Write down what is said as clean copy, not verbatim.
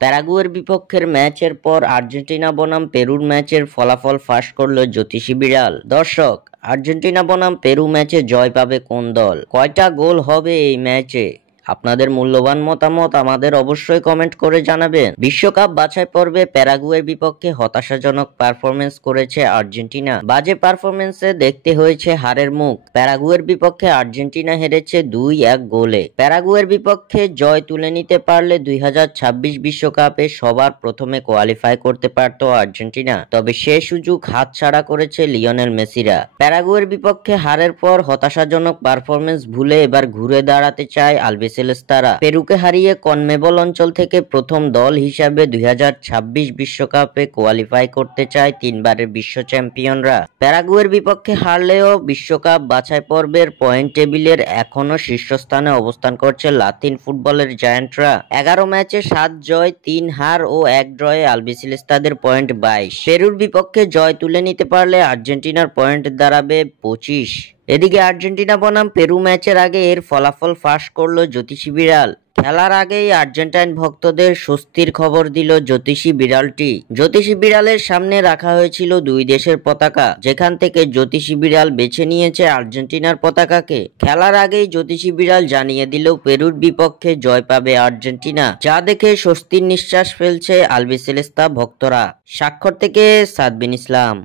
প্যারাগুয়ের বিপক্ষের ম্যাচের পর আর্জেন্টিনা বনাম পেরুর ম্যাচের ফলাফল ফাঁস করল জ্যোতিষী বিড়াল। দর্শক, আর্জেন্টিনা বনাম পেরু ম্যাচে জয় পাবে কোন দল? কয়টা গোল হবে এই ম্যাচে? আপনাদের মূল্যবান মতামত আমাদের অবশ্যই কমেন্ট করে জানাবেন। বিশ্বকাপ বাছাই পর্বে প্যারাগুয়ের বিপক্ষে হতাশাজনক পারফরমেন্স করেছে আর্জেন্টিনা। বাজে পারফরমেন্সে দেখতে হয়েছে হারের মুখ। প্যারাগুয়ের বিপক্ষে আর্জেন্টিনা হেরেছে 2-1 গোলে। প্যারাগুয়ের বিপক্ষে জয় তুলে নিতে পারলে 2026 বিশ্বকাপে সবার প্রথমে কোয়ালিফাই করতে পারত আর্জেন্টিনা, তবে সে সুযোগ হাতছাড়া করেছে লিওনেল মেসিরা। প্যারাগুয়ের বিপক্ষে হারের পর হতাশাজনক পারফরমেন্স ভুলে এবার ঘুরে দাঁড়াতে চায় আলবিসেলেস্তারা। পেরুকে হারিয়ে কনমেবল অঞ্চল থেকে প্রথম দল হিসাবে 2026 বিশ্বকাপে কোয়ালিফাই করতে চায় তিনবারের বিশ্ব চ্যাম্পিয়নরা। প্যারাগুয়ের বিপক্ষে হারলেও বিশ্বকাপ বাছাই পর্বের পয়েন্ট টেবিলের এখনো শীর্ষস্থানে অবস্থান করছে লাতিন ফুটবলের জায়ান্টরা। 11 ম্যাচে 7 জয়, 3 হার ও 1 ড্রয়ে আলবিসেলেস্তাদের পয়েন্ট 22। পেরুর বিপক্ষে জয় তুলে নিতে পারলে আর্জেন্টিনার পয়েন্ট দাঁড়াবে 25। এদিকে আর্জেন্টিনা বনাম পেরু ম্যাচের আগে এর ফলাফল ফাঁস করল জ্যোতিষী বিড়াল। খেলার আগেই আর্জেন্টাইন ভক্তদের স্বস্তির খবর দিল জ্যোতিষী বিড়ালটি। জ্যোতিষী বিড়ালের সামনে রাখা হয়েছিল দুই দেশের পতাকা, যেখান থেকে জ্যোতিষী বিড়াল বেছে নিয়েছে আর্জেন্টিনার পতাকাকে। খেলার আগেই জ্যোতিষী বিড়াল জানিয়ে দিল পেরুর বিপক্ষে জয় পাবে আর্জেন্টিনা, যা দেখে স্বস্তির নিঃশ্বাস ফেলছে আলবিসেলেস্তা ভক্তরা। স্বাক্ষর থেকে সাদবিন ইসলাম।